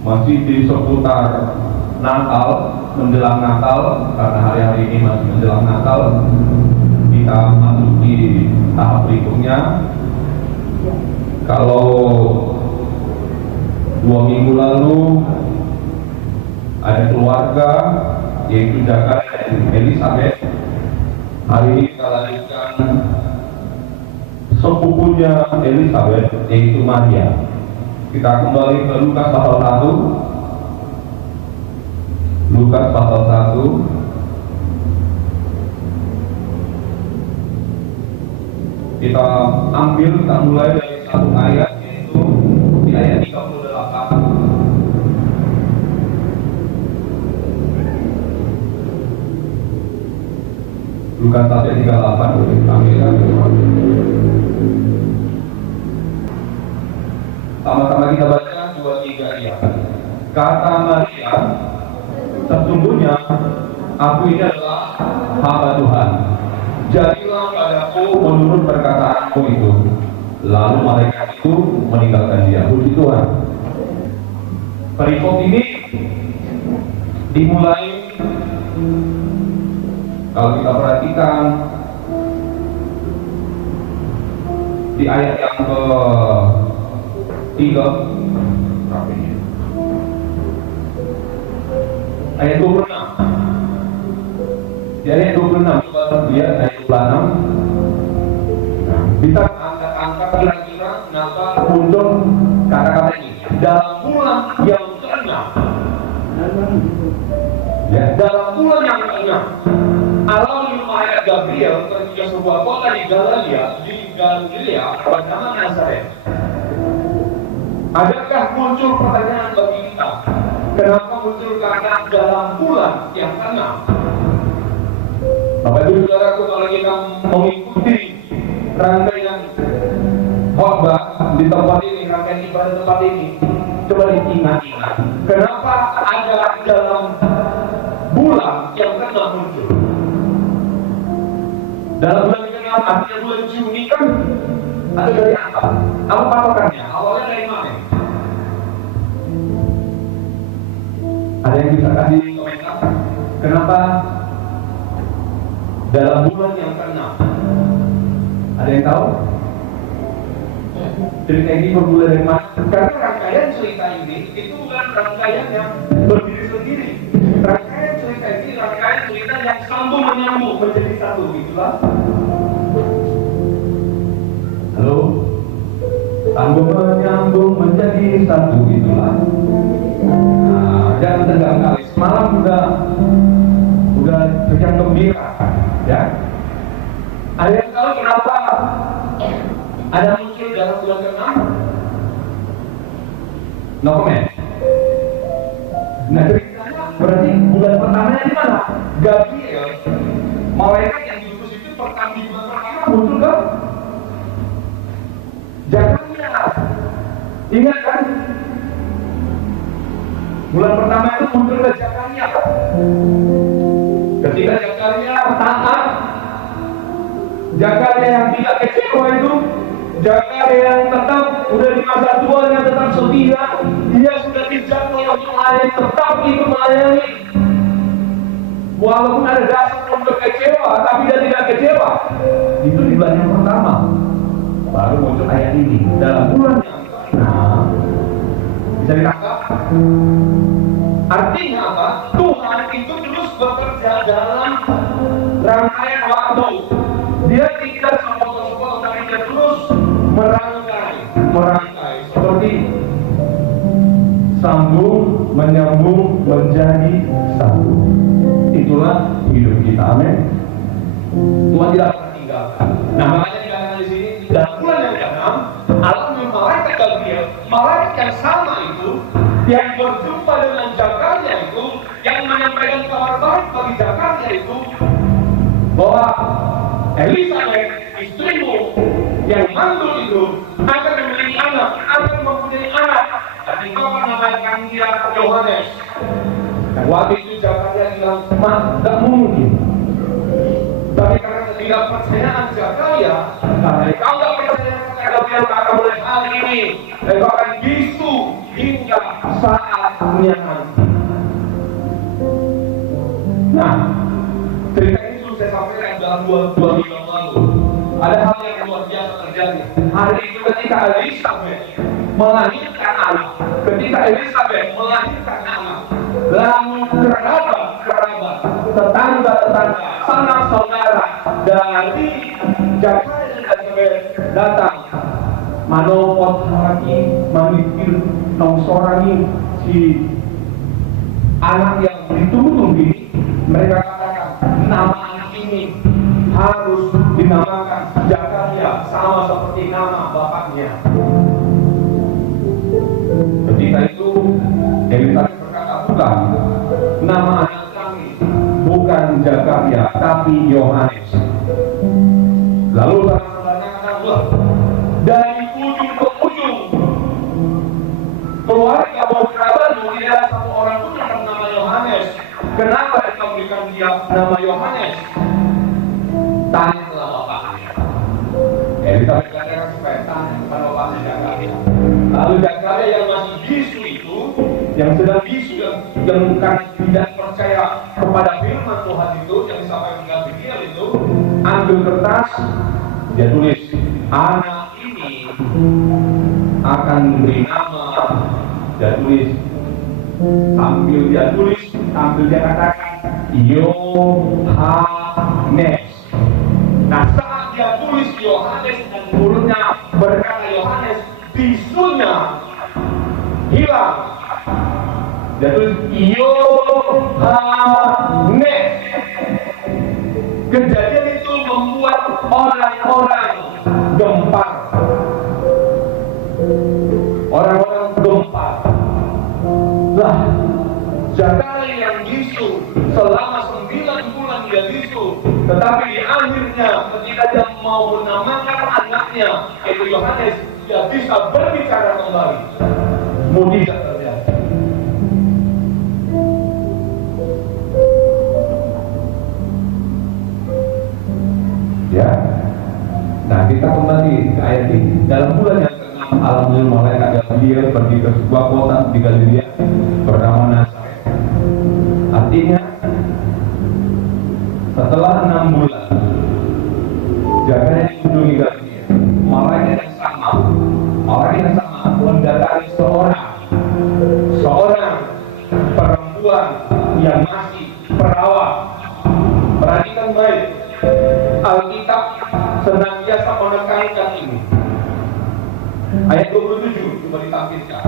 masih di seputar Natal, menjelang Natal, karena hari-hari ini masih menjelang Natal, kita masuk di tahap berikutnya. Kalau 2 minggu lalu ada keluarga yaitu Jaka dan Elizabeth, hari ini kita lanjutkan sepupunya Elizabeth yaitu Maria. Kita kembali ke Lukas pasal 1. Lukas pasal 1. Kita mulai dari satu ayat, yaitu di ayat 38. Lukas 1 ayat 38 boleh ambilkan. Sama-sama kita baca 2-3 ya. Kata Maria, sesungguhnya aku ini adalah hamba Tuhan. Jadilah padaku menurut perkataanmu itu. Lalu malaikat itu meninggalkan dia. Puji Tuhan. Perikop ini dimulai, kalau kita perhatikan di ayat yang ke-3, ayat 26. Di ayat 26, coba lihat ayat 26. Bisa angkat kira-kira kenapa muncul kata-kata ini dalam bulan yang ke-6. Ya, dalam bulan yang ke-6 Allah menyuruh malaikat Gabriel pergi ke sebuah kota di Galilea bernama Nazaret. Adakah muncul pertanyaan bagi kita? Kenapa muncul kata dalam bulan yang ke-6? Bapak Ibu Saudaraku, kalau kita mengikuti rangkaian khotbah di tempat ini, rangkaian ibadah tempat ini, coba diingat-ingat. Kenapa ada dalam bulan yang ke-6 muncul? Dalam bulan yang ke-6, artinya bulan Juni kan? Atau dari apa? Apa patokannya? Awalnya dari mana? Ada yang bisa kasih komentar? Kenapa dalam bulan yang ke-6? Ada yang tahu? Cerita ini bermula dari mana? Karena rangkaian cerita ini itu bukan rangkaian yang berdiri sendiri. Rangkaian cerita ini rangkaian cerita yang sambung menyambung menjadi satu, gitulah. Halo? Sambung menyambung menjadi satu, gitulah. Jangan tegang kali. Semalam udah sedang gembira, ya. Ada yang tahu kenapa ada muncul dalam bulan ke-6? No comment. Nah, ceritanya berarti bulan pertamanya di mana? Gabriel, malaikat yang diutus itu di bulan pertama muncul ke Zakaria. Ingat kan? Bulan pertama itu muncul ke Zakaria. Ketika Zakaria taat, Zakaria yang tidak kecewa itu, Zakaria yang tetap udah di masa tuanya tetap setia, dia sudah dijatuhi untuk melayani, tetap itu melayani. Walaupun ada dasar untuk kecewa, tapi dia tidak kecewa. Itu di bulan yang pertama. Baru muncul ayat ini dalam bulan yang ke-6. Bisa ditangkap? Artinya apa? Tuhan itu terus bekerja dalam rangkaian waktu. Dia tidak sepotong-sepotong, tapi dia terus merangkai seperti sambung menyambung menjadi satu. Itulah hidup kita. Amin. Tuhan tidak pernah tinggalkan. Nah, makanya dikatakan di sini dalam bulan yang ke-6 Allah menyuruh malaikat Gabriel, malaikat yang sama itu yang berjumpa dengan Zakaria itu, yang menyampaikan kabar baik bagi Zakaria itu bahwa Elizabeth, istrimu yang mandul itu akan memiliki anak, akan mempunyai anak. Dan engkau akan menamakan dia Yohanes. Dan waktu itu Zakaria bilang, tidak mungkin. Tapi karena ketidakpercayaan Zakaria, karena engkau tidak percaya kepada Gabriel, maka mulai hari ini engkau akan bisu hingga saat bapaknya nanti. Nah, cerita ini sudah saya sampaikan dalam dua minggu yang lalu. Ada hal yang luar biasa terjadi. Hari itu ketika Elizabeth melahirkan anak, lalu kerabat, tetangga, sanak saudara dari Jakarta dan Elizabeth datang. Manopot lagi, mamikir nongsorani si anak yang ditunggu-tunggu ini. Mereka katakan nama anak ini harus dinamakan Zakaria sama seperti nama bapaknya. Ketika itu Elizabeth berkata, bukan, nama anak kami bukan Zakaria tapi Yohanes. Lalu saudara-saudaranya katakan, dari ujung ke ujung keluarga kerabat tidak ada satu orang pun yang bernama Yohanes. Kenapa mereka memberikan dia nama Yohanes? Tanya kepada bapaknya. Elizabeth katakan supaya tanya kepada bapaknya Zakaria. Lalu Zakaria yang masih bisu itu, yang sedang bisu yang tidak percaya kepada firman Tuhan itu, yang disampaikan Gabriel itu, ambil kertas, dia tulis, anak ini akan diberi nama. Dia tulis, sambil dia katakan Yohanes. Nah, saat dia tulis Yohanes dan mulutnya berkata Yohanes, bisunya hilang. Dia tulis Yohanes. Kejadian itu membuat orang-orang gempar. Orang-orang gempar. Lah, Zakaria yang bisu selama 9 bulan dia bisu, tetapi di akhirnya ketika dia mau menamakan anaknya yaitu Yohanes, dia bisa berbicara kembali. Mujizat terjadi. Ya. Nah, kita kembali ke ayat ini. Dalam bulan yang ke-6, alhamdulillah malaikat Gabriel pergi ke sebuah kota di Galilea bernama Nazaret. Artinya setelah 6 bulan Zakaria dikunjungi Galilea, malaikat yang sama mendatangi seorang perempuan yang masih perawan. Perhatikan baik, Alkitab senantiasa menekankan ini. Ayat 27 coba ditampilkan.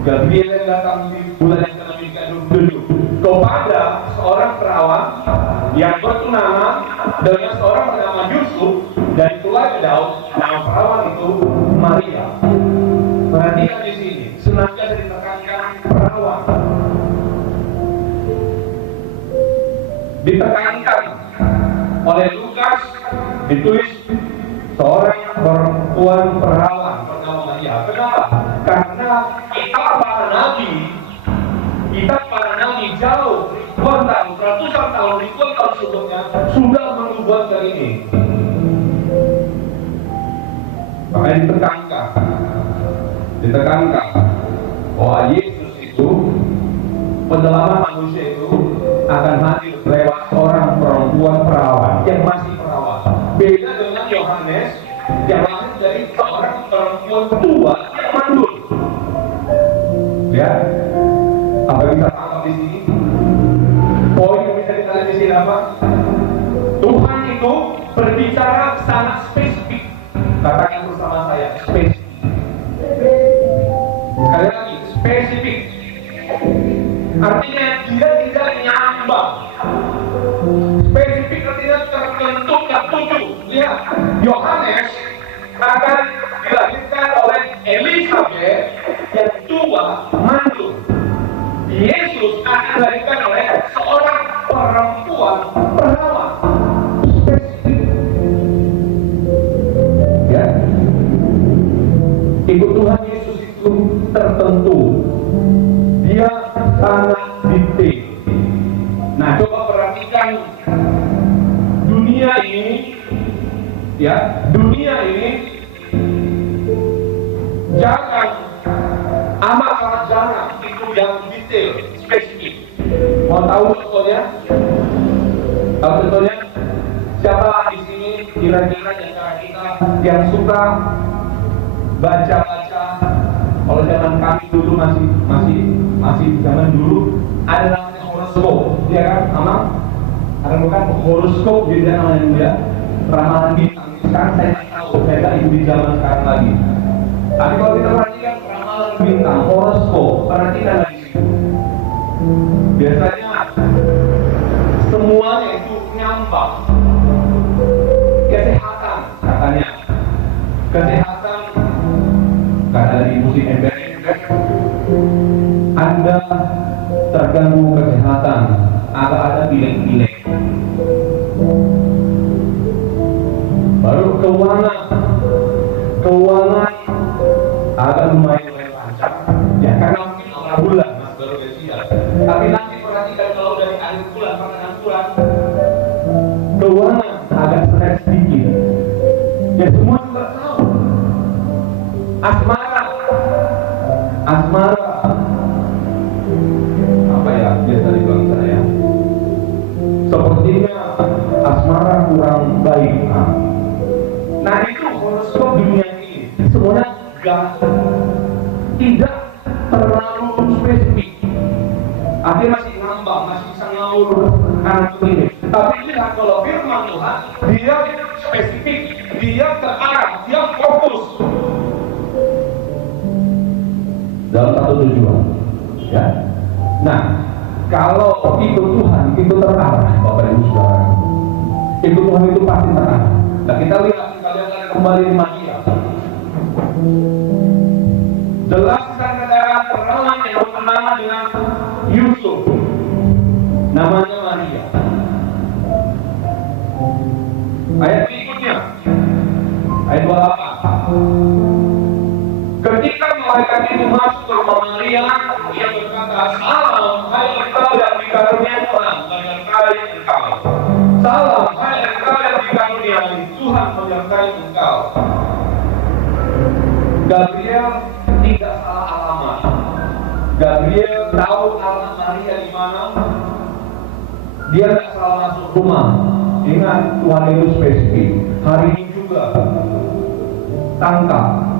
Gabriel yang datang di bulan yang ke-7 kepada seorang perawan yang bertunangan dengan seorang bernama Yusuf dari keluarga Daud. Nama perawan itu Maria. Perhatikan di sini, senantiasa ditekankan perawan. Ditekankan oleh Lukas, ditulis seorang perempuan perawan bernama Maria. Kenapa? Karena kitab para nabi jauh ratusan tahun, ribuan tahun sebelumnya sudah menubuatkan ini. Makanya ditekankan bahwa Yesus itu, penyelamat manusia itu akan hadir lewat seorang perempuan perawan yang masih perawan. Beda dengan Yohanes yang lahir dari seorang perempuan tua yang mandul. Ya, apa yang bisa tangkap di sini? Poin yang bisa dikatakan di sini apa? Tuhan itu berbicara sangat spesifik. Katakan bersama saya, spesifik. Sekali lagi, spesifik. Artinya dia tidak nyambang. Spesifik artinya tertentu, tertuju. Lihat, Yohanes akan dilahirkan oleh Elizabeth yang tua, mandul. Yesus akan dilahirkan oleh seorang perempuan perawan. Spesifik. Ya, Ibu Tuhan Yesus itu tertentu. Dia sangat detail. Nah, coba perhatikan dunia ini, ya, dunia ini jangan amat sangat jarang itu yang detail, spesifik. Mau tahu contohnya? Tahu contohnya? Siapa di sini kira-kira di antara kita yang suka baca-baca? Kalau zaman kami dulu masih zaman dulu ada namanya horoskop, ya kan? Amal? Ada bukan horoskop jadi namanya ya? Ramalan bintang. Sekarang saya tidak tahu, saya tidak ikut di zaman sekarang lagi. Tapi kalau kita perhatikan ramalan bintang, horoskop, perhatikan lagi. Biasanya semuanya itu nyambang. Kesehatan katanya, kesehatan karena di musim ember, Anda terganggu kesehatan, agak ada pilek-pilek. Baru keuangan agak lumayan lancar, ya karena mungkin awal bulan mas baru gajian. Tapi nanti perhatikan kalau dari akhir bulan pertengahan bulan, keuangan agak stres sedikit. Ya semua juga tahu. Asmara, apa ya biasa dibilang saya? Sepertinya asmara kurang baik. Nah itu horoskop dunia ini semuanya tidak terlalu spesifik. Akhirnya masih ngambang, masih bisa ngawur anak ini. Tapi lihat kalau firman Tuhan, dia spesifik, dia terarah, dia fokus dalam satu tujuan. Ya. Nah, kalau ikut Tuhan itu terarah, Bapak Ibu Saudara. Ikut Tuhan itu pasti terarah. Nah, kita lihat kembali di Maria. Jelaskan negara perawan yang berkenalan dengan Yusuf, namanya Maria. Ayat berikutnya, ayat 28. Ketika malaikat itu masuk ke rumah Maria, ia berkata, "Salam, hai engkau yang dikaruniai Tuhan, menyertai engkau. Salam, hai engkau yang dikaruniai Tuhan, menyertai engkau." Gabriel tidak salah alamat. Gabriel tahu alamat Maria di mana. Dia tidak salah masuk rumah. Ingat, Tuhan itu spesifik. Hari ini juga tangkap.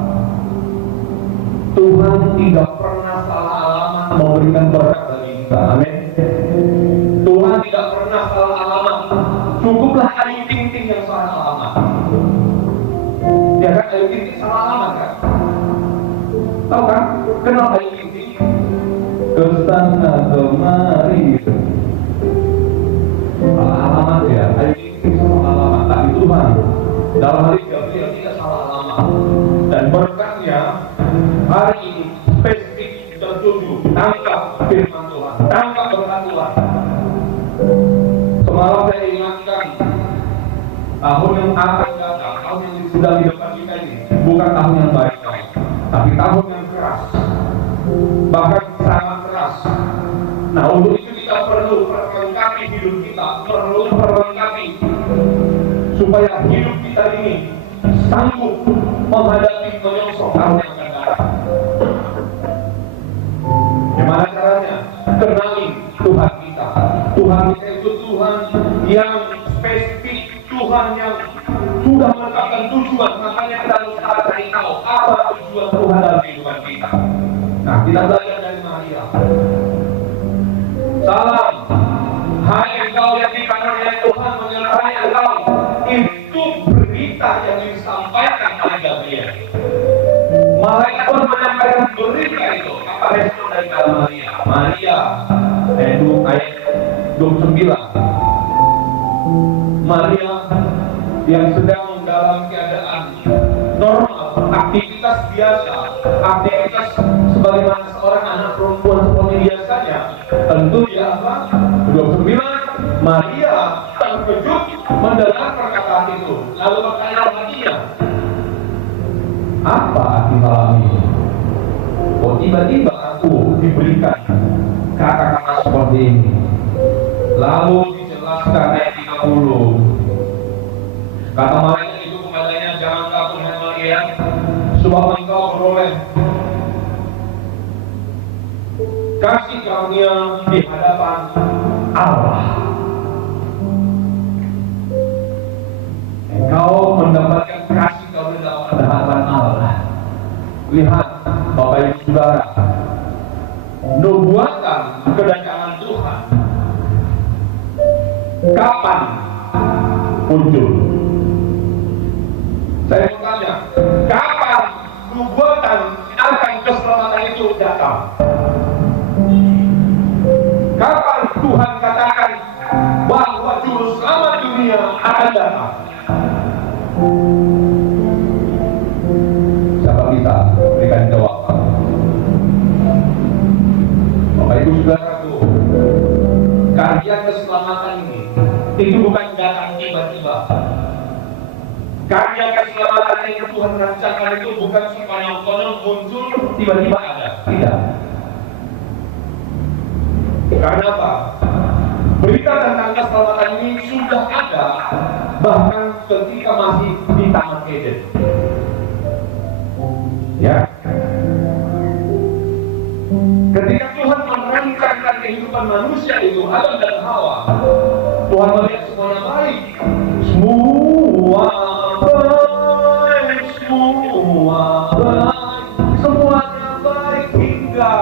Tuhan tidak pernah salah alamat memberikan berkat bagi kita. Amin. Tuhan tidak pernah salah alamat. Cukuplah Ayu Ting Ting yang salah alamat. Ya kan, Ayu Ting Ting salah alamat kan? Tahu kan? Kenal Ayu Ting Ting? Kesana kemari. Salah alamat ya. Ayu Ting Ting salah alamat. Tapi Tuhan dalam hal ini Gabriel tidak salah alamat. Dan berkatnya hari ini spesifik tertuju. Tangkap firman Tuhan, tangkap berkat Tuhan. Semalam saya ingatkan tahun yang akan datang, tahun yang sudah di depan kita ini bukan tahun yang baik, tapi tahun yang keras, bahkan sangat keras. Nah, untuk itu kita perlu perlengkapi hidup kita, perlu perlengkapi supaya hidup kita ini sanggup menghadapi menyongsong tahun yang akan datang. Gimana caranya? Kenali Tuhan kita. Tuhan kita itu Tuhan yang spesifik, Tuhan yang sudah menetapkan tujuan. Makanya kita harus cari tahu apa tujuan Tuhan dalam kehidupan kita. Nah, kita belajar dari Maria. Salam, hai engkau yang dikaruniai Tuhan, menyertai engkau. Itu berita yang disampaikan oleh Gabriel. Malaikat pun menyampaikan berita itu. Apa respon dari Maria? Maria, ayat 29. Maria yang sedang dalam keadaan normal, aktivitas biasa, aktivitas sebagaimana seorang anak perempuan seperti biasanya. Tentu dia apa? 29. Maria terkejut mendengar perkataan itu. Lalu bertanya Maria, apa arti salam ini? Kok tiba-tiba aku diberikan kata-kata seperti ini? Lalu dijelaskan ayat 30. Kata malaikat itu kepadanya, jangan takut hai Maria, sebab engkau beroleh kasih karunia di hadapan Allah. Engkau mendapatkan kasih karunia di hadapan Allah. Lihat, Bapak Ibu Saudara, nubuatan kedatangan Tuhan kapan muncul? Saya mau tanya, kapan nubuatan akan keselamatan itu datang? Kapan Tuhan katakan bahwa juru selamat dunia akan datang? Siapa bisa berikan jawaban? Bapak Ibu Saudaraku, karya keselamatan ini itu bukan datang tiba-tiba. Karya keselamatan yang Tuhan rancangkan itu bukan sekonyong-konyong muncul tiba-tiba ada. Tidak. Karena apa? Berita tentang keselamatan ini sudah ada bahkan ketika masih di Taman Eden. Ya. Ketika Tuhan merancangkan kehidupan manusia itu, Adam dan Hawa, Tuhan melihat semuanya baik. Semua baik, semuanya baik hingga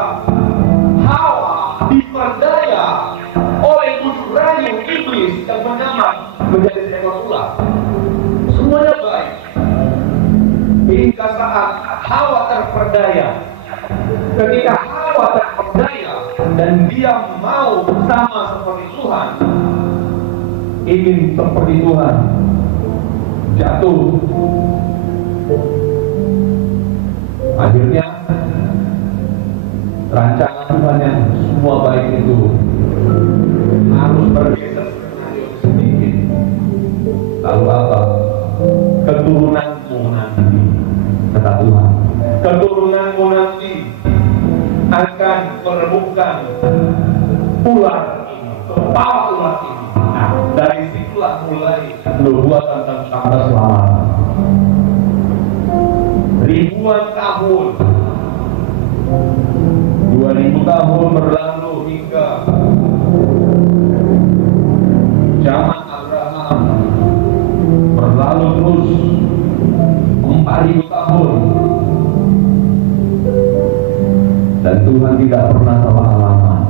Hawa diperdaya oleh bujuk rayu iblis yang menyamar menjadi seekor ular. Semuanya baik hingga saat Hawa terperdaya. Ketika Hawa terperdaya dan dia mau sama seperti Tuhan, ingin seperti Tuhan, jatuh. Akhirnya rancangan Tuhan yang semua baik itu harus bergeser sedikit. Lalu apa? Keturunanmu nanti, kata Tuhan, keturunanmu nanti akan menemukan ular ini, kepala ular ini. Nah, dari situlah mulai nubuatan tentang keselamatan. Ribuan tahun, 2000 tahun berlalu hingga zaman Abraham, berlalu terus 4000 tahun, dan Tuhan tidak pernah salah alamat.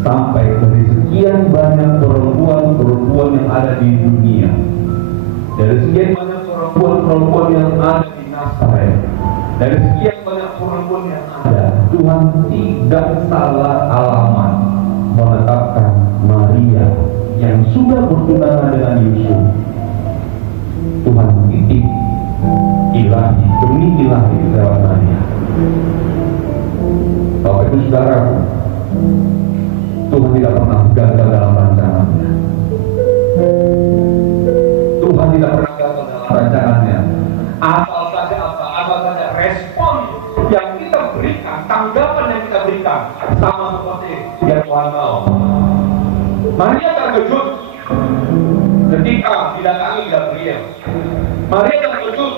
Sampai dari sekian banyak perempuan yang ada di dunia, dari sekian banyak perempuan yang ada di Nazaret, dari sekian banyak perempuan yang ada, Tuhan tidak salah alamat menetapkan Maria yang sudah bertunangan dengan Yusuf. Tuhan titip ilahi, benih ilahi lewat Maria. Bapak Ibu Saudaraku, Tuhan tidak pernah gagal dalam rancangannya. Tuhan tidak pernah gagal dalam rancangannya. Asal saja apa? Asal saja respon yang kita berikan, tanggapan yang kita berikan sama seperti yang Tuhan mau. Maria terkejut ketika didatangi Gabriel. Maria terkejut.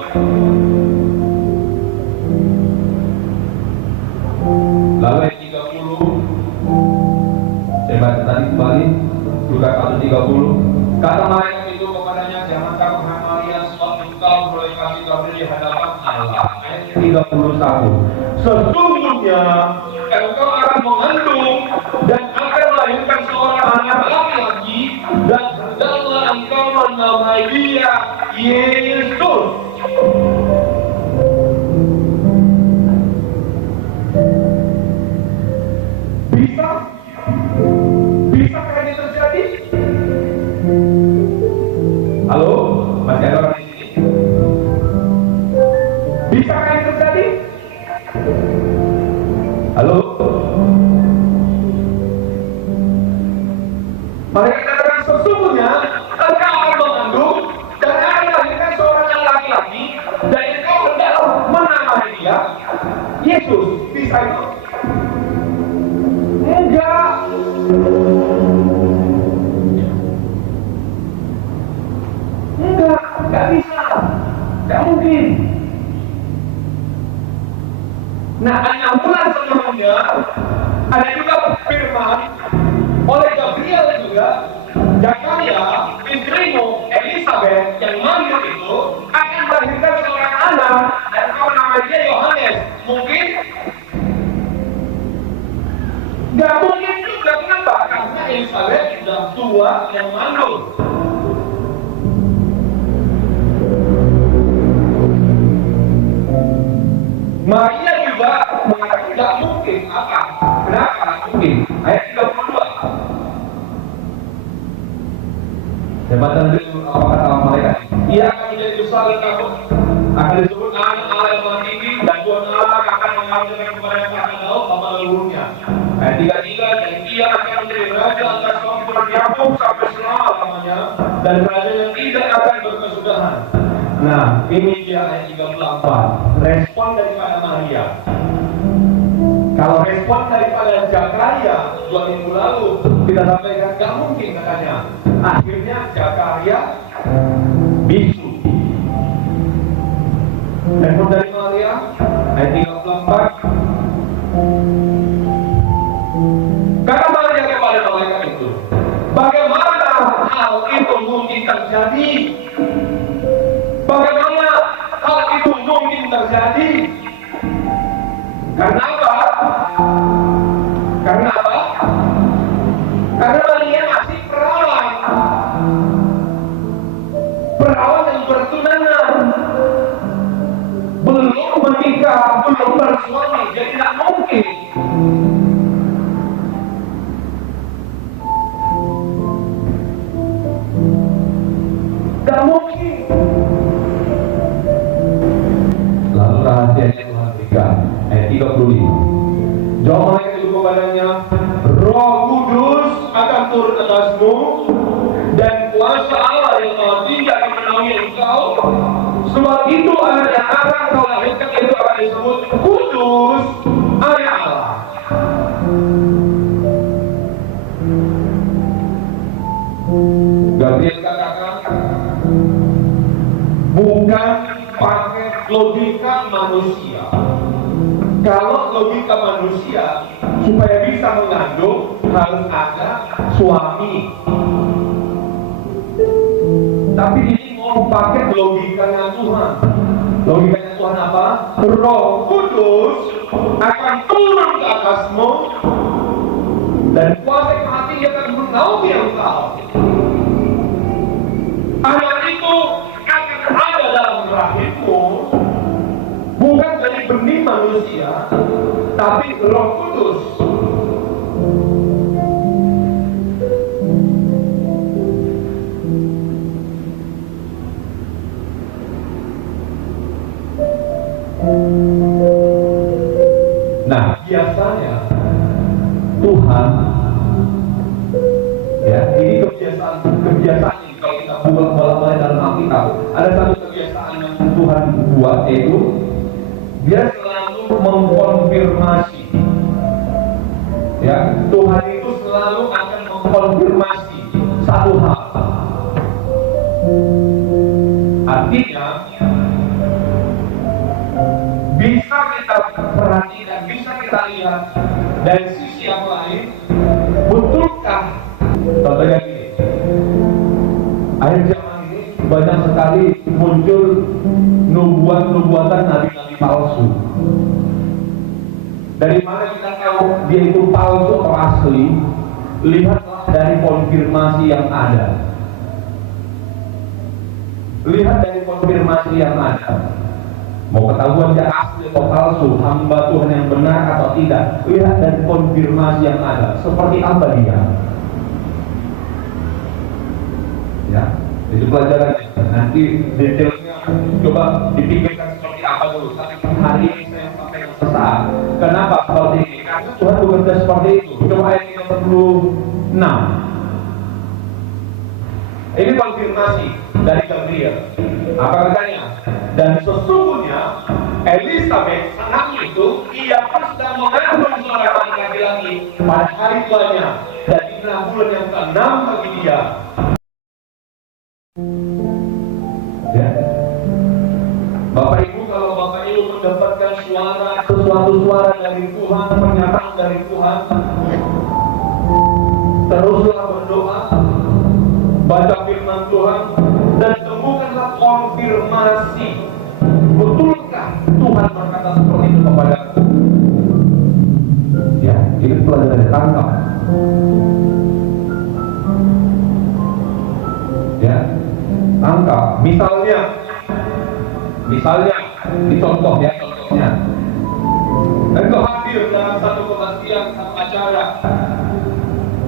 Lalu ayat 30, saya baca tadi kembali, Lukas 1:30. Kata malaikat itu kepadanya, jangan takut hai Maria, sebab engkau boleh kasih Gabriel di hadapan Allah. Ayat 31. Sesungguhnya engkau akan mengandung dan akan melahirkan seorang anak laki-laki, dan hendaklah engkau menamai dia Yesus. Bisakah ini terjadi? Halo, masih ada orang di sini? Bisakah ini terjadi? Halo? Mereka katakan sesungguhnya engkau akan mengandung dan akan melahirkan seorang laki-laki, dan engkau hendaklah menamai dia Yesus. Bisa itu? Enggak. Enggak bisa. Enggak mungkin. Nah, 6 bulan sebelumnya ada juga firman oleh Gabriel juga, Zakaria, istrimu Elizabeth yang manggil itu akan melahirkan seorang anak dan kau nama dia Yohanes. Mungkin? Gak mungkin juga. Kenapa? Karena Elizabeth sudah tua yang mandul. Maria juga mengatakan tidak mungkin. Apa? Kenapa tidak mungkin? Ayat 32. Jabatan itu apa kata mereka? Ia akan menjadi besar dan takut. Akan disebut anak Allah yang maha tinggi, dan Tuhan Allah akan mengajarkan kepada para Daud bapa leluhurnya. Ayat 33, dan ia akan menjadi raja atas kaum Tuhan Yakub sampai selama-lamanya, dan raja yang tidak akan berkesudahan. Nah, ini dia ayat 34. Respon daripada Maria. Kalau respon daripada Zakaria 2 minggu lalu kita sampaikan gak mungkin katanya. Akhirnya Zakaria bisu. Respon dari Maria ayat 34. Kata Maria kepada malaikat itu, bagaimana hal itu mungkin terjadi? Bagaimana hal itu mungkin terjadi? Karena apa? Karena apa? Karena Maria masih perawan. Perawan yang bertunangan. Belum menikah, belum bersuami. Jadi tidak mungkin. Tidak mungkin. Lalu rahasia yang Tuhan berikan ayat 35. Jawab malaikat itu kepadanya, Roh Kudus akan turun atasmu dan kuasa Allah yang maha tinggi akan menaungi engkau. Sebab itu anak yang akan kau lahirkan itu akan disebut Kudus, anak Allah. Gabriel katakan, bukan pakai logika manusia. Kalau logika manusia supaya bisa mengandung harus ada suami. Tapi ini mau pakai logikanya Tuhan. Logikanya Tuhan apa? Roh Kudus akan turun ke atasmu dan kuasa yang maha tinggi akan menaungi engkau. Anak itu akan ada dalam rahimmu, bukan dari benih manusia, tapi Roh Kudus. Nah, biasanya Tuhan, ya, ini kebiasaan ini kalau kita bolak-balik dalam Alkitab, ada satu kebiasaan yang Tuhan buat, yaitu dia selalu mengkonfirmasi. Ya, Tuhan itu selalu akan mengkonfirmasi satu hal. Artinya, bisa kita perhatikan, bisa kita lihat dari sisi yang lain, betulkah? Contohnya ini, akhir zaman ini banyak sekali muncul nubuatan nabi-nabi palsu. Dari mana kita tahu dia itu palsu atau asli? Lihatlah dari konfirmasi yang ada. Lihat dari konfirmasi yang ada. Mau ketahuan dia asli atau palsu, hamba Tuhan yang benar atau tidak, lihat dari konfirmasi yang ada. Seperti apa dia? Ya, itu pelajarannya. Nanti detailnya coba dipikirkan seperti apa dulu. Tapi hari ini saya sampaikan sesaat. Kenapa seperti ini? Karena Tuhan bekerja seperti itu. Coba ayat 36. Ini konfirmasi dari Gabriel. Apa katanya? Dan sesungguhnya Elizabeth anaknya itu, ia pun sedang mengandung seorang laki-laki pada hari tuanya, dan inilah bulan yang ke-6 bagi dia. Ya. Bapak Ibu, kalau Bapak Ibu mendapatkan sesuatu suara dari Tuhan, pernyataan dari Tuhan, teruslah berdoa, baca firman Tuhan, dan temukanlah konfirmasi. Betulkah Tuhan berkata seperti itu kepadaku? Ya, ini pelajaran tangkap. Ya, tangkap. Misalnya, dicontoh ya, contohnya. Engkau hadir dalam satu kebaktian, satu acara.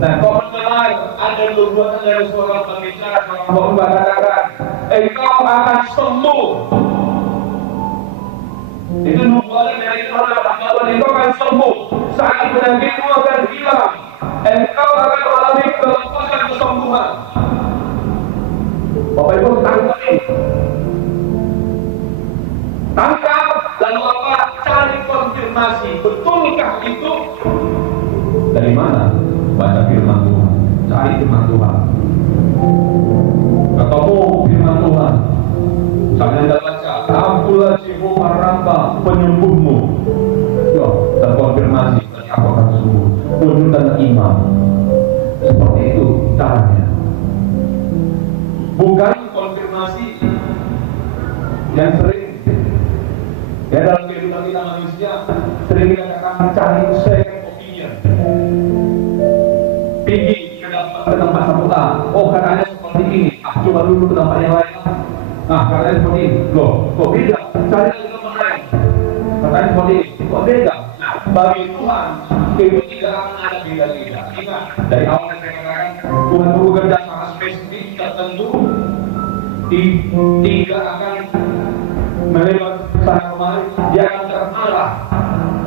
Nah, kau mendengar ada nubuatan dari seorang pembicara, seorang khotbah katakan, engkau akan sembuh. Itu nubuatan dari Tuhan bahwa engkau akan sembuh. Saat penyakitmu akan hilang. Engkau akan mengalami kelepasan kesembuhan. Bapak Ibu tangkap ini. Tangkap, lalu apa? Cari konfirmasi. Betulkah itu? Dari mana? Baca firman Tuhan. Cari firman Tuhan. Ketemu firman Tuhan. Misalnya Anda baca, Akulah Jehovah Rafa, penyembuhmu. Ya, terkonfirmasi. Aku akan sembuh. Tunjukkan iman. Seperti itu caranya. Bukan konfirmasi yang sering ya dalam kehidupan kita manusia sering dikatakan cari second opinion. Pergi ke tempat satu A, oh katanya seperti ini, coba dulu ke tempat yang lain. Katanya seperti ini, loh kok beda, cari lagi tempat lain, katanya seperti ini, kok beda. Nah, bagi Tuhan itu tidak akan ada beda-beda. Ingat, dari awal saya katakan Tuhan itu bekerja secara spesifik tertentu, tidak akan melebar sana kemari, dia akan terarah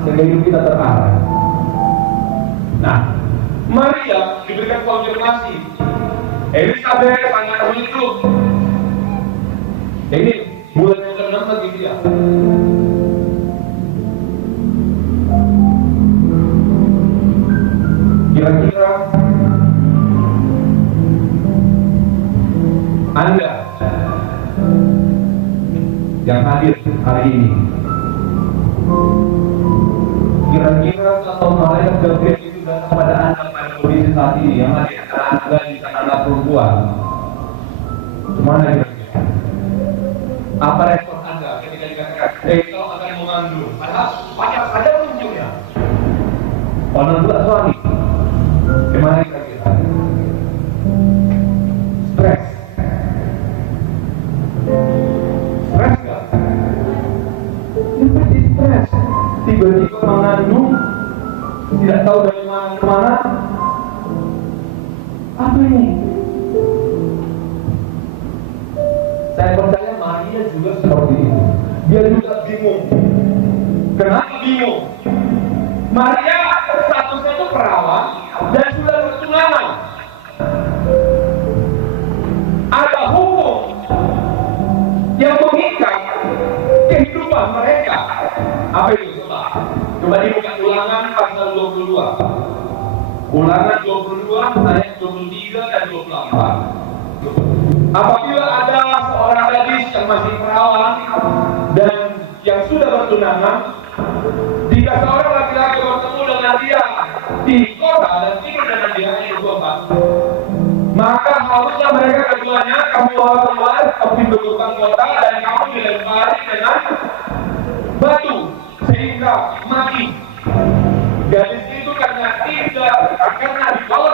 sehingga hidup kita terarah. Nah, Maria diberikan konfirmasi, Elizabeth sangat hidup. Ini bulan yang ke-6 bagi dia. Kira-kira Anda yang hadir hari ini, kira-kira kalau malaikat Gabriel itu datang pada Anda pada kondisi saat ini, yang ada Anda di sana anak perempuan, gimana kira-kira? Apa respon Anda ketika dikatakan, kau akan mengandung? Padahal banyak saja ujungnya. Orang pula suami, gimana kira-kira? Stres. Stres gak? Ini pasti stres. Tiba-tiba mengandung, tidak tahu dari mana ke mana. Apa ini? Saya percaya Maria juga seperti itu. Dia juga bingung. Kenapa bingung? Maria satu-satu perawan dan sudah bertunangan. Ada hukum yang mengikat kehidupan mereka. Apa itu? Coba dibuka Ulangan pasal 22. Ulangan 22 ayat 23 dan 24. Apabila ada seorang gadis yang masih perawan dan yang sudah bertunangan, jika seorang laki-laki bertemu dengan dia di kota dan tinggal dengan dia ayat 24, maka harusnya mereka keduanya kamu bawa keluar ke pintu gerbang kota dan kamu dilempari dengan batu sehingga mati. Gadis itu karena dibawa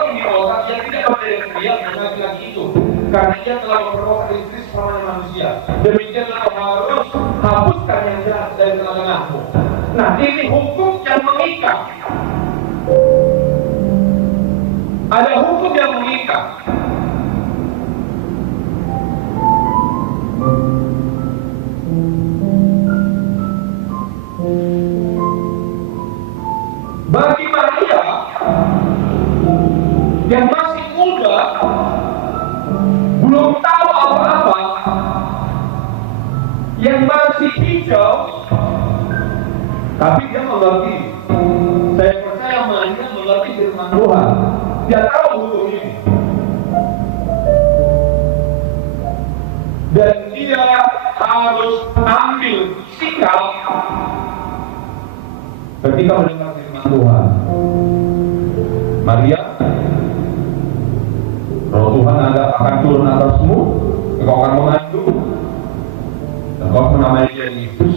ke kota, dia tidak berdaya dengan laki-laki itu, karena dia telah memperkosa istri seorang manusia. Demikianlah kau harus hapuskan yang jahat dari tengah-tengahmu. Nah, ini hukum yang mengikat. Ada hukum yang mengikat. Bagi Maria yang masih muda, belum tahu apa-apa, yang masih hijau, tapi dia mengerti. Saya percaya Maria mengerti firman Tuhan. Dia tahu hukum ini. Dan dia harus ambil sikap ketika mendengar firman Tuhan. Maria, Roh Tuhan akan turun atasmu, engkau akan mengandung, dan kau menamai dia Yesus.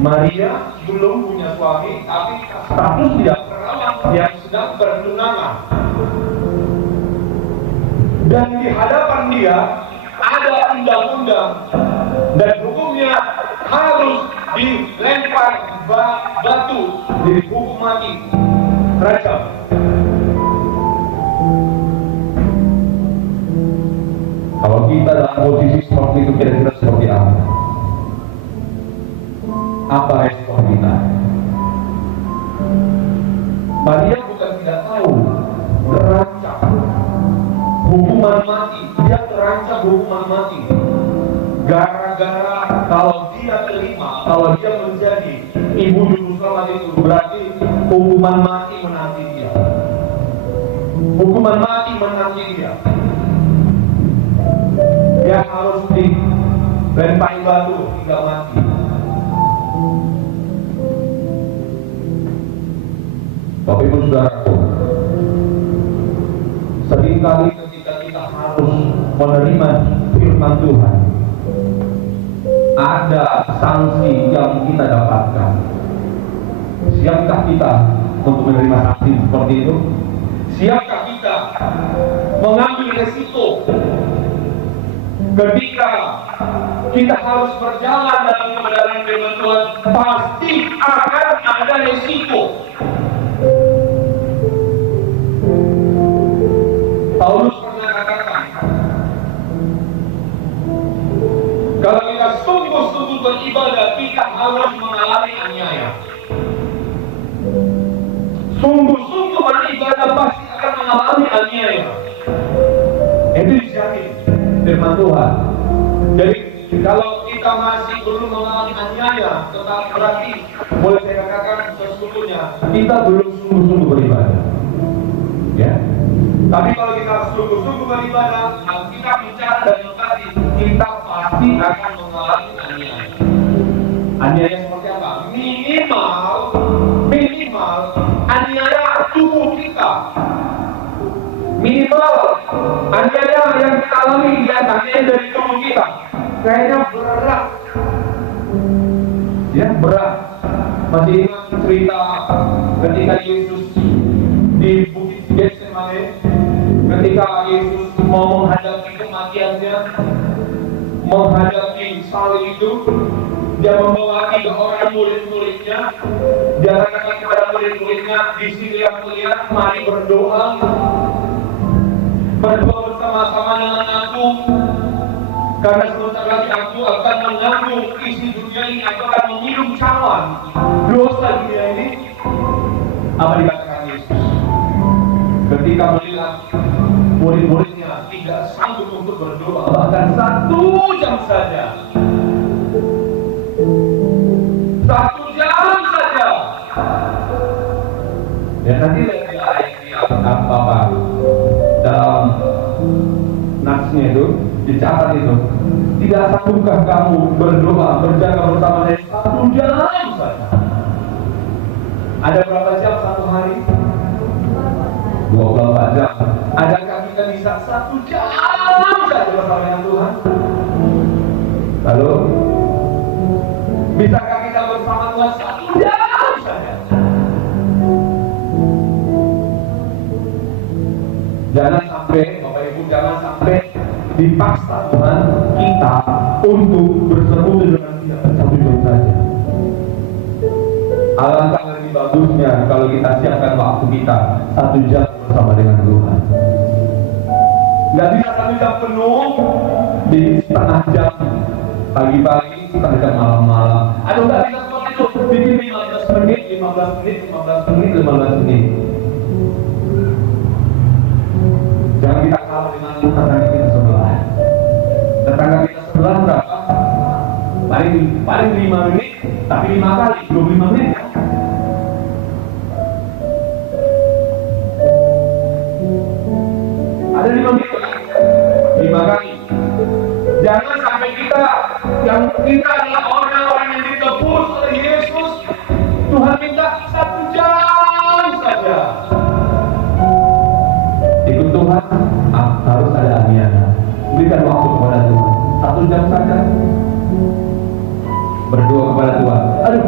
Maria belum punya suami, tapi status tidak perawan yang sedang bertunangan. Dan di hadapan dia ada undang-undang dan hukumnya harus dilempar batu, dihukum mati, rajam. Kalau kita dalam posisi seperti itu, kira-kira seperti apa? Apa respon kita? Maria bukan tidak tahu, terancam hukuman mati. Dia terancam hukuman mati gara-gara kalau dia terima, kalau dia menjadi ibu juru selamat itu, berarti hukuman mati menanti dia. Hukuman mati menanti dia. Dia harus dilempari batu hingga mati. Bapak Ibu Saudaraku, seringkali ketika kita harus menerima firman Tuhan, ada sanksi yang kita dapatkan. Siapkah kita untuk menerima sanksi seperti itu? Siapkah kita mengambil resiko ketika kita harus berjalan dalam kebenaran firman Tuhan? Pasti akan ada resiko. Paulus pernah katakan, kalau kita sungguh-sungguh beribadah, kita harus mengalami aniaya. Sungguh-sungguh beribadah pasti akan mengalami aniaya. Itu dijamin firman Tuhan. Jadi kalau kita masih belum mengalami aniaya, tetapi berarti boleh saya katakan sesungguhnya kita belum sungguh-sungguh beribadah. Ya. Tapi kalau kita sungguh-sungguh beribadah, kita bicara dari lokasi, kita pasti akan mengalami aniaya. Aniaya seperti apa? Minimal aniaya tubuh kita. Minimal aniaya yang kita alami biasanya dari tubuh kita. Kayaknya berat. Ya, berat. Masih ingat cerita ketika Yesus di Bukit Getsemani, ketika Yesus mau menghadapi kematiannya, menghadapi salib itu, dia membawa 3 orang murid-muridnya. Dia katakan kepada murid-muridnya, di sini yang mulia, mari berdoa bersama-sama dengan aku, karena sebentar lagi aku akan menanggung isi dunia ini, aku akan meminum cawan dosa dunia ini. Apa dikatakan Yesus? Ketika melihat murid-muridnya tidak sanggup untuk berdoa, bahkan 1 jam saja, 1 jam saja. Ya nanti di apa dalam naksnya itu dicatat itu, tidak sanggupkah kamu berdoa berjaga bersama saya 1 jam saja? Ada berapa jam satu hari? 24 jam. Adakah kita bisa 1 jam saja bersama dengan Tuhan? Lalu bisakah kita bersama Tuhan 1 jam saja? Jangan sampai, Bapak Ibu, jangan sampai dipaksa Tuhan kita untuk bersekutu dengan dia 1 jam saja. Alangkah lebih bagusnya kalau kita siapkan waktu kita 1 jam bersama dengan Tuhan. Nggak bisa 1 jam penuh, di setengah jam pagi-pagi, setengah jam malam-malam. Aduh, nggak bisa seperti itu. Bikin 15 menit, 15 menit, 15 menit, 15 menit. Jangan kita kalah dengan tetangga kita sebelah. Tetangga kita sebelah berapa? Paling 5 menit, tapi 5 kali, 25 menit. Ada 5 menit, 5 kali kita, yang kita adalah orang-orang yang ditebus oleh Yesus, Tuhan minta 1 jam saja. Ikut Tuhan, harus ada aniaya. Berikan waktu kepada Tuhan 1 jam saja. Berdoa kepada Tuhan. Aduh,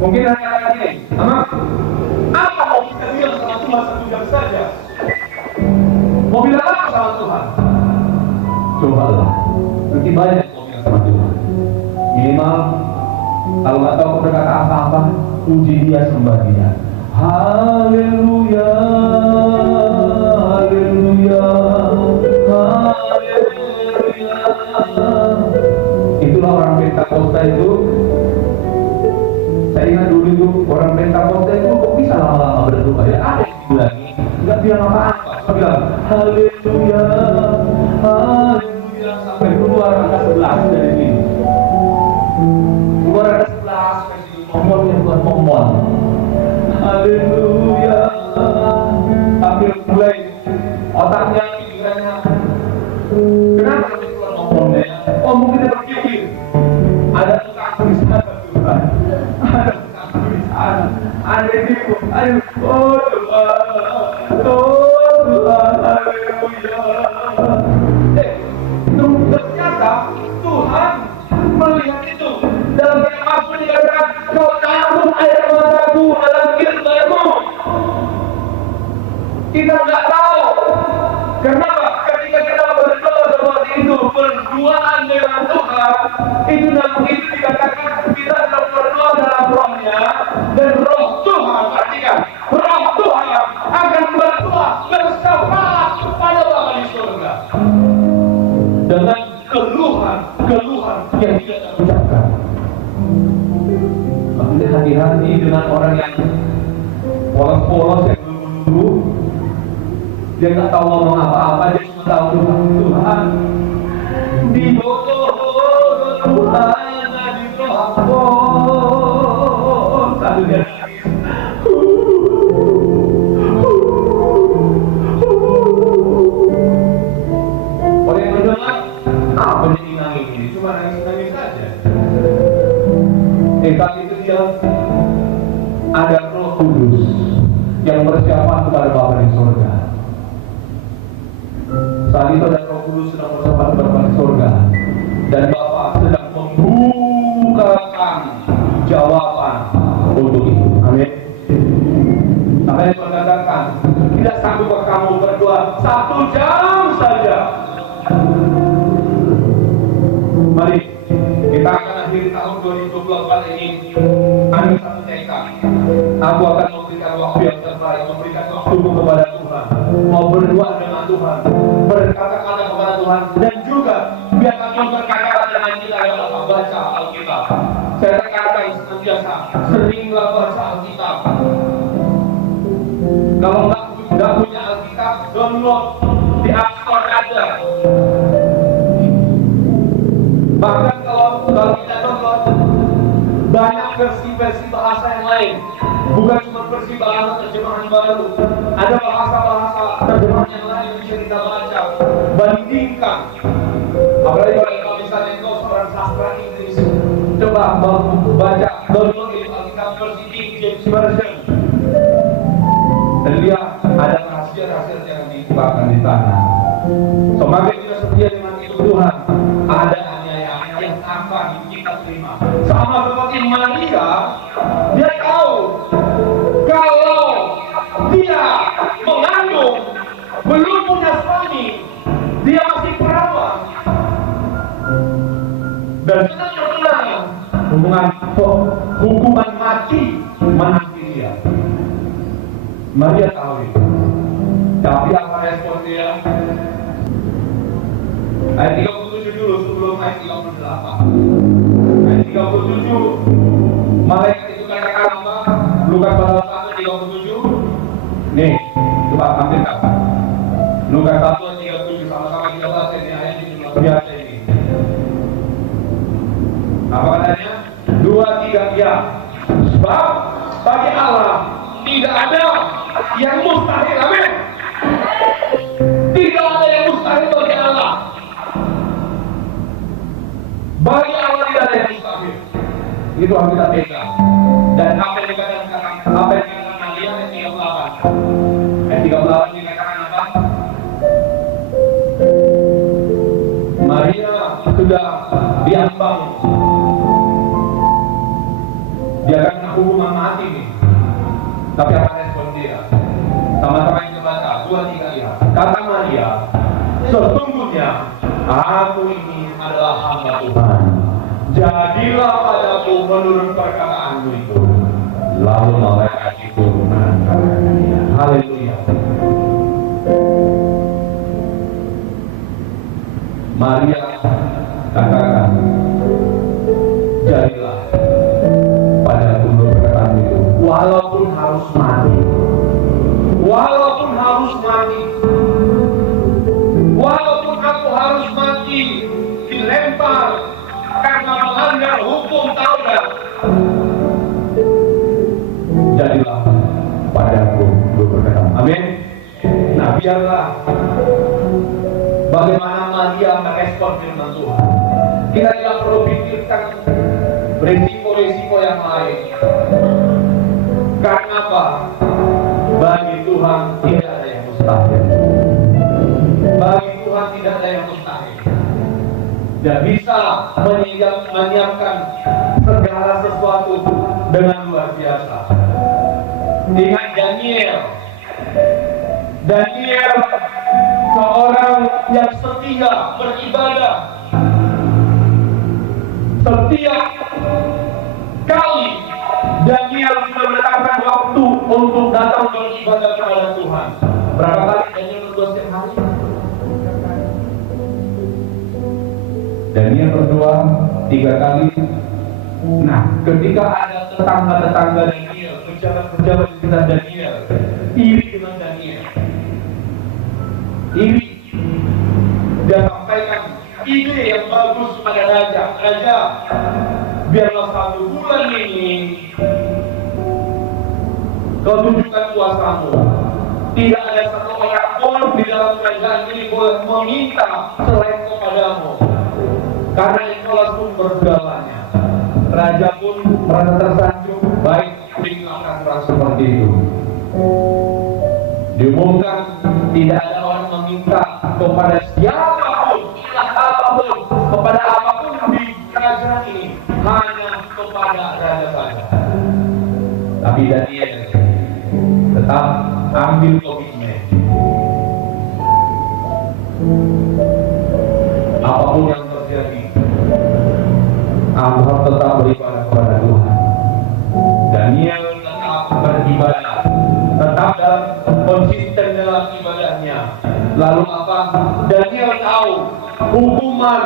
mungkin hanya kata gini, Mama, apa mau kita bilang sama Tuhan 1 jam saja? Mau bilang apa sama Tuhan? Cobalah, nanti banyak mau bilang sama Tuhan. Minimal, kalau nggak tahu berkata apa-apa, puji Dia, sembah Dia. Haleluya, haleluya, haleluya. Itulah orang Pentakosta itu. Saya ingat dulu itu orang Pentakosta itu kok bisa lama-lama berdoa ya? Ada yang bilangin, nggak bilang apa-apa. Saya bilang haleluya, haleluya sampai keluar angka 11 dari sini. Keluar angka 11 sampai sini, momon yang buat momon. Haleluya. Sambil mulai otaknya, pikirannya, kenapa dia keluar momonnya? Oh mungkin dia berpikir ada tukang tulisan Tuhan, ada tukang tulisan, ada itu, ayo, oh Tuhan, haleluya. Ternyata Tuhan melihat itu. Dalam firman Mazmur dikatakan, kau taruh air mataku dalam kirbamu. Kita nggak tahu. Kenapa? Ketika kita berdoa seperti itu, berduaan dengan Tuhan, itu dikatakan kita sedang berdoa dalam rohnya, dan roh Tuhan, perhatikan, roh Tuhan akan berdoa bersyafaat kepada Bapa di surga dengan keluhan yang tidak terucapkan. Maksudnya hati-hati dengan orang yang polos-polos, yang dulu dia nggak tahu ngomong apa-apa, dia cuma tahu Tuhan dibodoh Tuhan dibodoh satu dia nangis. Orang yang mendengar apa jadi nangis ini, cuma nangis saja. Tapi itu dia ada Roh Kudus yang bersyafaat kepada Bapa di surga. Saat itu ada Roh Kudus sedang bersyafaat kepada Bapa di surga, dan Bapa sedang membukakan jawaban untuk itu. Amin. Apa yang Tuhan katakan? Tidak sanggupkah kamu berdoa 1 jam saja? Mari kita akan akhiri tahun 2024 ini. Ambil satu tekad. Aku akan memberikan waktu yang terbaik, memberikan waktuku kepada Tuhan, mau berdoa dengan Tuhan, berkata-kata kepada Tuhan, dan juga biarkan Tuhan berkata-kata dengan kita yang akan baca Alkitab. Saya tekankan senantiasa, seringlah baca Alkitab. Kalau nggak punya Alkitab, download di App Store ada. Bahkan kalau kita download, banyak versi-versi bahasa yang lain. Bukan cuma versi bahasa terjemahan baru. Ada bahasa-bahasa terjemahan yang lain yang bisa kita baca. Bandingkan. Apalagi kalau misalnya engkau seorang sastra Inggris, coba baca download itu Alkitab versi King James Version. Dan lihat ada rahasia-rahasia yang dibukakan di sana. Semakin kita setia dengan itu Tuhan, ada yang akan kita terima. Sama seperti Maria, dia tahu kalau dia mengandung belum punya suami, dia masih perawan, dan sedang berkenaan hubungan hukuman mati menanti dia. Maria tahu itu. Tapi apa respon dia? Ayat 37 dulu sebelum ayat 38. Ayat 37, malaikat itu katakan apa? Lukas pasal 1 37. Nih, coba tampilkan. Lukas 1 ayat 37, sama-sama kita baca ini, ayat ini luar biasa ini. Apa katanya? 2, 3, ya. Sebab bagi Allah tidak ada yang mustahil. Amin. Tidak ada yang mustahil bagi Allah. Bagi Allah tidak ada yang mustahil. Itu harus kita pegang. Dan apa yang dikatakan Maria ayat 38. Ayat 38 dikatakan apa? Maria sudah diambang. Dia akan hukuman mati nih. Tapi apa respon dia? Sama-sama yang baca, 2-3 lihat. Kata Maria, sesungguhnya aku ini adalah hamba Tuhan. Jadilah padaku menurut perkataanmu itu. Lalu malaikat itu mengangkatkan dia. Haleluya. Maria katakan, jadilah padaku menurut perkataanmu itu. Walaupun harus mati. Walaupun harus mati. Walaupun aku harus mati, dilempar karena melanggar hukum Taurat, jadilah padaku berkata. Amin. Nah, biarlah bagaimana Maria merespon firman Tuhan. Kita tidak perlu pikirkan risiko-risiko yang lain. Karena apa? Bagi Tuhan tidak ada yang mustahil. Bagi Tuhan tidak ada yang mustahil. Dan bisa menyiapkan segala sesuatu dengan luar biasa. Ingat Daniel. Daniel seorang yang setia beribadah. Setiap kali Daniel sudah menetapkan waktu untuk datang beribadah kepada Tuhan. Berapa kali Daniel berdoa setiap hari? Daniel berdoa 3 kali. Nah, ketika ada tetangga-tetangga Daniel, pejabat-pejabat di sekitar Daniel, iri dengan Daniel, iri, dia sampaikan ide yang bagus pada raja. Raja, biarlah 1 bulan ini kau tunjukkan kuasamu. Tidak ada satu orang pun di dalam kerajaan ini boleh meminta selain kepadamu. Karena itulah sumber segalanya. Raja pun merasa tersanjung. Baik, tinggalkan orang seperti itu. Diumumkan tidak ada orang meminta kepada siapapun, ilah apapun, kepada apapun di kerajaan ini, hanya kepada raja saja. Tapi Daniel tetap ambil komitmen. Apapun yang terjadi, aku harus tetap beribadah kepada Tuhan. Daniel tetap beribadah, tetap dalam konsisten dalam ibadahnya. Lalu apa? Daniel tahu hukuman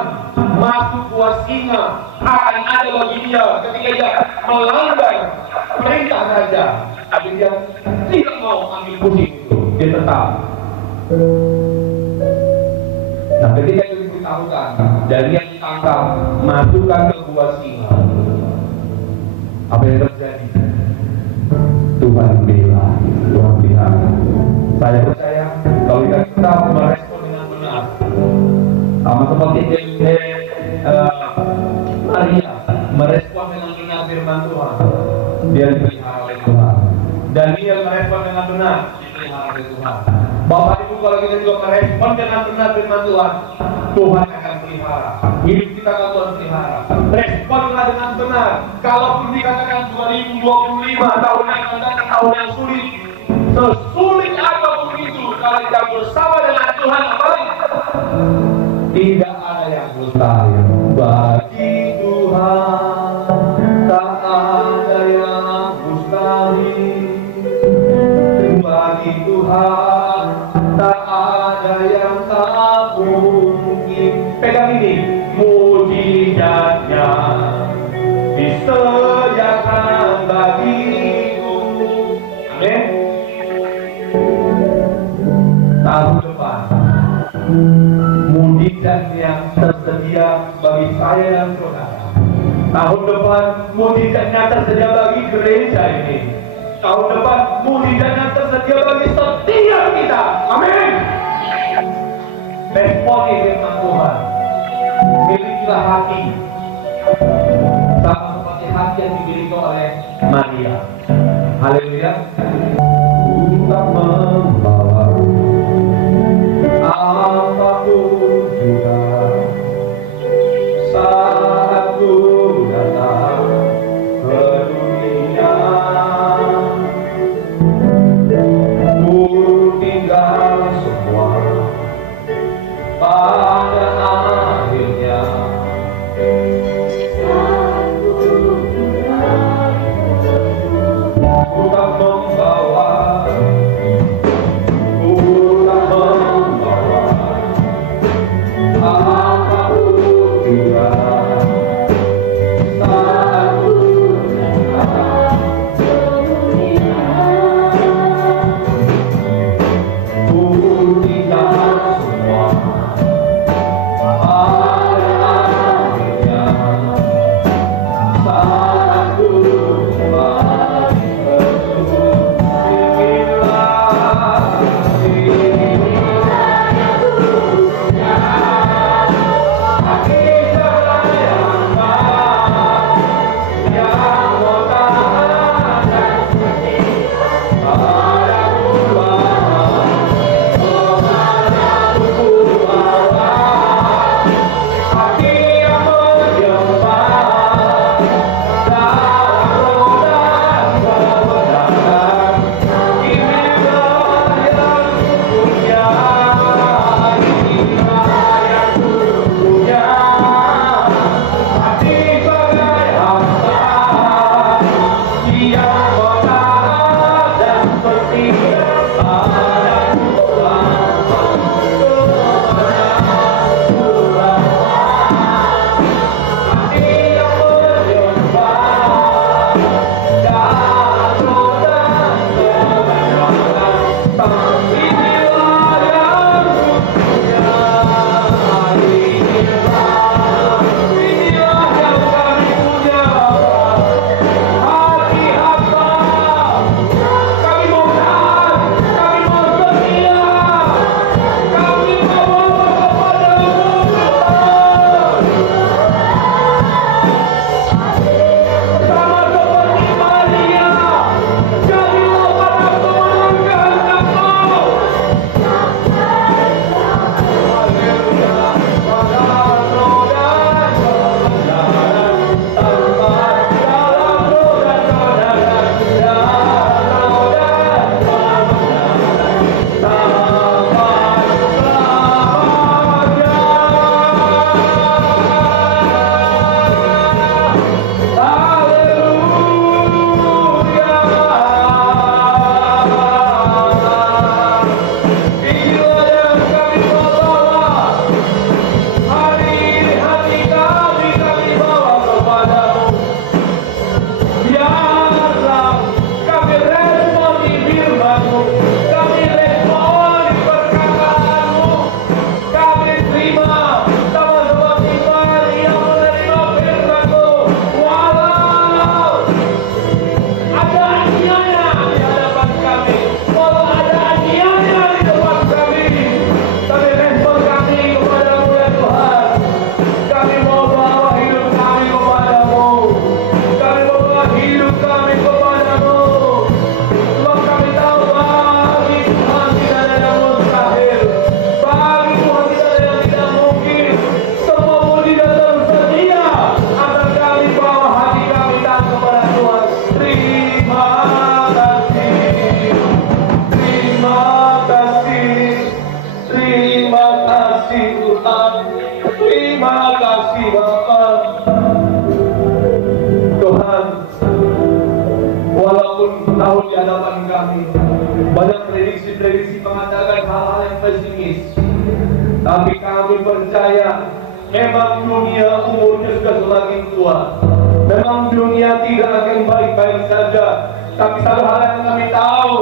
masuk gua singa akan ada bagi dia ketika dia melanggar perintah raja. Tapi dia tidak mau ambil pusing itu. Dia tetap. Nah, ketika itu diberitahukan, Daniel ditangkap, masukkan ke gua singa. Apa yang terjadi? Tuhan bela, Tuhan pelihara. Saya percaya kalau kita tetap merespon dengan benar, sama seperti Maria merespon dengan benar firman Tuhan, dia dipelihara oleh Tuhan. Daniel merespon dengan benar, dipelihara oleh Tuhan. Bapak Ibu, kalau kita juga merespon dengan benar firman Tuhan, Tuhan akan pelihara. Hidup kita akan Tuhan pelihara. Responlah dengan benar. Kalaupun dikatakan 2025 tahun yang akan datang, tahun yang sulit, sesulit apapun itu, kalau kita bersama dengan Tuhan, tidak ada yang mustahil. Bagi Tuhan tak ada yang mustahil. Bagi Tuhan tak ada yang tak mungkin. Pegang ini, mujizatnya disediakan bagiku. Amin. Tahun depan mujizat yang tersedia bagi saya dan saudara. Tahun depan mujizatnya tersedia bagi gereja ini. Tahun depan mujizatnya tersedia bagi setiap kita. Amin. Responi firman Tuhan. Milikilah hati Sama seperti hati yang dimiliki oleh Maria. Haleluya. Tak membawa apapun juga saat ku datang ke dunia. Ku tinggal semua pada akhirnya. Ku tak membawa apapun juga saat ku datang ke dunia. Ku tinggal semua pada akhirnya saat ku kembali ke dunia. tahun di hadapan kami. Banyak prediksi-prediksi mengatakan hal-hal yang pesimis. Tapi kami percaya memang dunia umurnya sudah semakin tua. Memang dunia tidak akan baik-baik saja. Tapi satu hal yang kami tahu,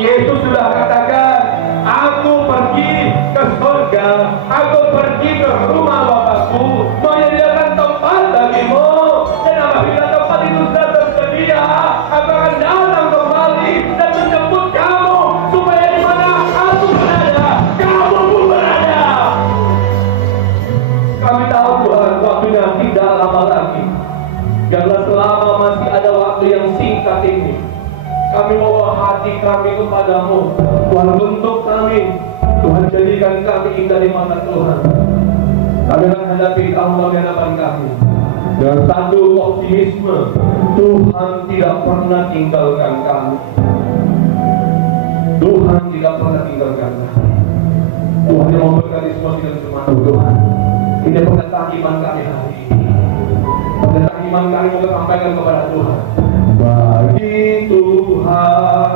Yesus sudah katakan, aku pergi ke surga, aku pergi ke rumah Bapakku, menyediakan tempat bagimu. Dan apabila tempat itu sudah tersedia, aku akan datang kembali dan menjemput kamu, supaya di mana aku berada, kamu pun berada. Kami tahu Tuhan, waktunya tidak lama lagi. Kami bawa hati kami kepadamu. Tuhan, bentuk kami. Tuhan, jadikan kami indah di mata Tuhan. Kami akan hadapi tahun di hadapan kami dengan satu optimisme. Tuhan tidak pernah tinggalkan kami. Tuhan tidak pernah tinggalkan kami. Tuhan yang memberkati semua dengan firman Tuhan. Ini pernyataan iman kami hari ini. Pernyataan iman kami mau sampaikan kepada Tuhan. Bagi Tuhan